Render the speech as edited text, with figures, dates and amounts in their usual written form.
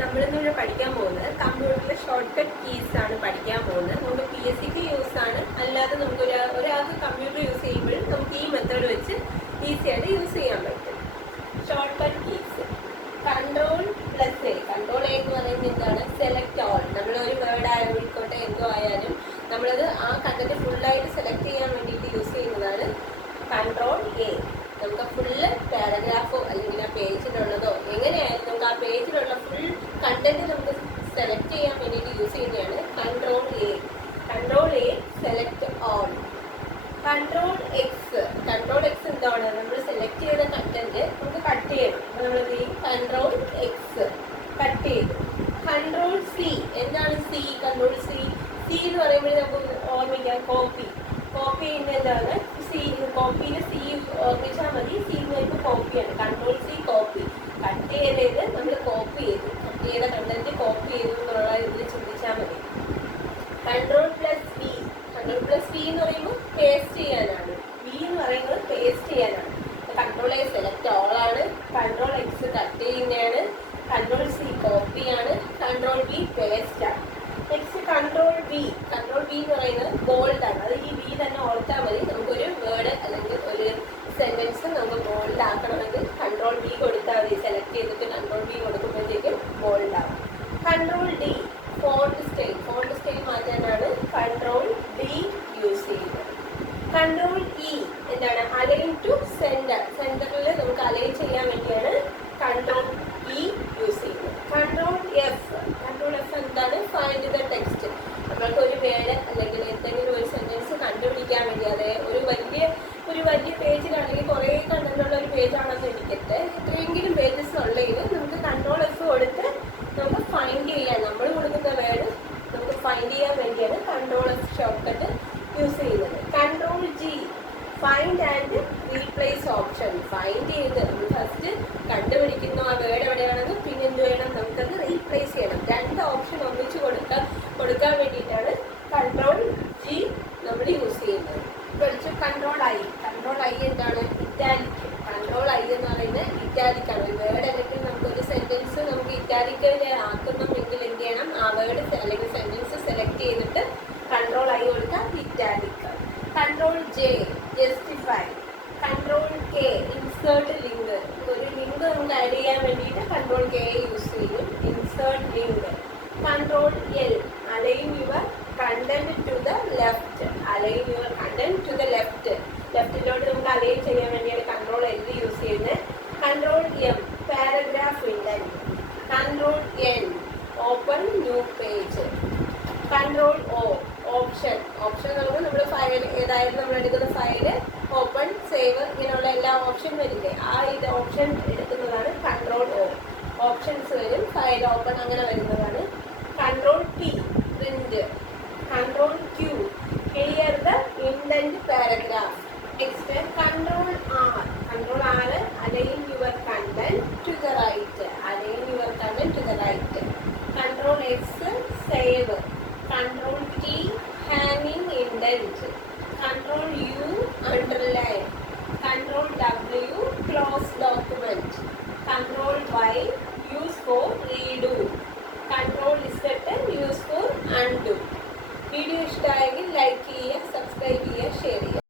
നമ്മളിന്നിവിടെ പഠിക്കാൻ പോകുന്നത് കമ്പ്യൂട്ടറിലെ short cut keys ആണ് പഠിക്കാൻ പോകുന്നത്. നമുക്ക് PSC യൂസ് ആണ്, അല്ലാതെ നമുക്ക് ഒരാൾക്ക് കമ്പ്യൂട്ടർ യൂസ് ചെയ്യുമ്പോഴും നമുക്ക് ഈ മെത്തേഡ് വെച്ച് ഈസി ആയിട്ട് യൂസ് ചെയ്യാൻ പറ്റും. Short cut keys Ctrl+A. Ctrl A എന്ന് പറയുന്നത് എന്താണ്? Select all. നമ്മളൊരു വേർഡ് ആയിക്കോട്ടെ എന്തോ ആയാലും നമ്മളത് ആ കണ്ടന്റ് ഫുള്ളായിട്ട് സെലക്ട് ചെയ്യാൻ വേണ്ടിയിട്ട് യൂസ് ചെയ്യുന്നതാണ് Ctrl A. നമുക്ക് ഫുള്ള് പാരഗ്രാഫോ അല്ലെങ്കിൽ ആ പേജിലുള്ളതോ എങ്ങനെയായാലും നമുക്ക് ആ പേജിലുള്ള ഫുൾ കണ്ടന്റ് നമുക്ക് സെലക്ട് ചെയ്യാൻ വേണ്ടിയിട്ട് യൂസ് ചെയ്യുന്നതാണ് Ctrl A. Ctrl A select all. Ctrl X. Ctrl X എന്താണ്? നമ്മൾ സെലക്ട് ചെയ്ത കണ്ടന്റ് നമുക്ക് കട്ട് ചെയ്യണം. അപ്പോൾ നമ്മൾ എന്ത് ചെയ്യും? Ctrl X കട്ട് ചെയ്തു. Ctrl C. എന്താണ് C? Ctrl C എന്ന് പറയുമ്പോൾ നമുക്ക് ഓർമ്മിക്കാം കോപ്പി. കോപ്പി ചെയ്യുന്ന എന്താണ്? കോപ്പിയിൽ C ഓർമ്മിച്ചാൽ മതി. C എന്ന് പറയുമ്പോൾ കോപ്പിയാണ്. Ctrl C copy. കട്ട് ചെയ്തത് നമ്മൾ കോപ്പി ചെയ്തു. കട്ട് ചെയ്ത കണ്ടന്റ് കോപ്പി ചെയ്തു എന്നുള്ള ഇതിൽ ചിന്തിച്ചാൽ മതി. Ctrl+V. Ctrl+V എന്ന് പറയുമ്പോൾ പേസ്റ്റ് ചെയ്യാനാണ്. V എന്ന് പറയുന്നത് പേസ്റ്റ് ചെയ്യാനാണ്. Ctrl A സെലക്ട് ഓൾ ആണ്. Ctrl X കട്ട് ചെയ്യുന്നതാണ്. Ctrl C കോപ്പിയാണ്. Ctrl V പേസ്റ്റ് ആണ്. Next Ctrl V. Ctrl V എന്ന് പറയുന്നത് ബോൾഡ് ആണ്. അത് ഈ V തന്നെ ഓർത്താൽ മതി. നമുക്കൊരു വേർഡ് അല്ലെങ്കിൽ ഒരു സെന്റൻസ് നമുക്ക് ബോൾഡ് ആക്കണമെങ്കിൽ Ctrl V കൊടുത്താൽ മതി. സെലക്ട് ചെയ്തിട്ട് Ctrl V കൊടുക്കുമ്പോഴത്തേക്കും ബോൾഡ് ആവും. Ctrl D font style. Font style മാറ്റാനാണ് Ctrl D യൂസ് ചെയ്യുന്നത്. Ctrl E എന്താണ്? Align to centre. സെന്ററിൽ നമുക്ക് അലൈൻ ചെയ്യാൻ വേണ്ടിയാണ് Ctrl E യൂസ് ചെയ്യുന്നത്. Ctrl F. Ctrl F എന്താണ്? Find the text. നമ്മൾക്ക് ഒരു വേർഡ് അല്ലെങ്കിൽ എന്തെങ്കിലും ഒരു സെന്റൻസ് കണ്ടുപിടിക്കാൻ വേണ്ടി, അതെ ഒരു വലിയ പേജിലാണെങ്കിൽ കുറേ കണ്ടന്റുള്ള ഒരു പേജാണെന്ന് ഇരിക്കട്ടെ, എത്രയെങ്കിലും പേജസ് ഉള്ളതിൽ നമുക്ക് Ctrl F കൊടുത്ത് നമുക്ക് ഫൈൻഡ് ചെയ്യാൻ, നമ്മൾ കൊടുക്കുന്ന വേർഡ് നമുക്ക് ഫൈൻഡ് ചെയ്യാൻ വേണ്ടിയാണ് Ctrl F short cut use ചെയ്യുന്നത്. Ctrl G find and replace option. Find ചെയ്ത് നമ്മൾ ഫസ്റ്റ് കണ്ടുപിടിക്കുന്നു ആ വേർഡ് എവിടെയാണെന്ന്, പിന്നെ എന്ത് വേണം? നമുക്കത് റീപ്ലേസ് ചെയ്യണം. രണ്ട് ഓപ്ഷൻ ഒന്നിച്ച് കൊടുക്കാൻ വേണ്ടിയിട്ടാണ് Ctrl G നമ്മൾ യൂസ് ചെയ്യുന്നത്. പഠിച്ചു Ctrl I. Ctrl I എന്താണ്? ഇറ്റാലിക്. Ctrl I എന്ന് പറയുന്നത് ഇറ്റാലിക് ആണ്. ഒരു വേർഡ് അല്ലെങ്കിൽ നമുക്കൊരു സെന്റൻസ് നമുക്ക് ഇറ്റാലിക്കിൽ ആക്കണമെങ്കിൽ എന്ത് ചെയ്യണം? ആ വേർഡ് അല്ലെങ്കിൽ സെന്റൻസ് സെലക്ട് ചെയ്തിട്ട് Ctrl I കൊടുത്താൽ italic. Ctrl J justify. Ctrl K insert link. ഒരു ലിങ്ക് നമുക്ക് ആഡ് ചെയ്യാൻ വേണ്ടിയിട്ട് Ctrl K യൂസ് ചെയ്യും. Insert link. Ctrl L align your content to the left. Align your content to the left. ലെഫ്റ്റിലോട്ട് നമുക്ക് align ചെയ്യാൻ വേണ്ടിയാണ് Ctrl L യൂസ് ചെയ്യുന്നത്. Ctrl M paragraph indent. Ctrl N open new page. Ctrl O option. Option നമുക്ക് നമ്മുടെ file ഏതായാലും നമ്മൾ എടുക്കുന്ന ഫയല് ഓപ്പൺ, സേവ്, ഇങ്ങനെയുള്ള എല്ലാ ഓപ്ഷൻ വരില്ലേ, ആ ഇത് ഓപ്ഷൻ എടുക്കുന്നതാണ് Ctrl O. ഓപ്ഷൻസ് വരും, ഫയൽ ഓപ്പൺ അങ്ങനെ വരുന്നതാണ്. Ctrl P print. Ctrl Q clear the indent paragraph. Next Ctrl R. Ctrl R align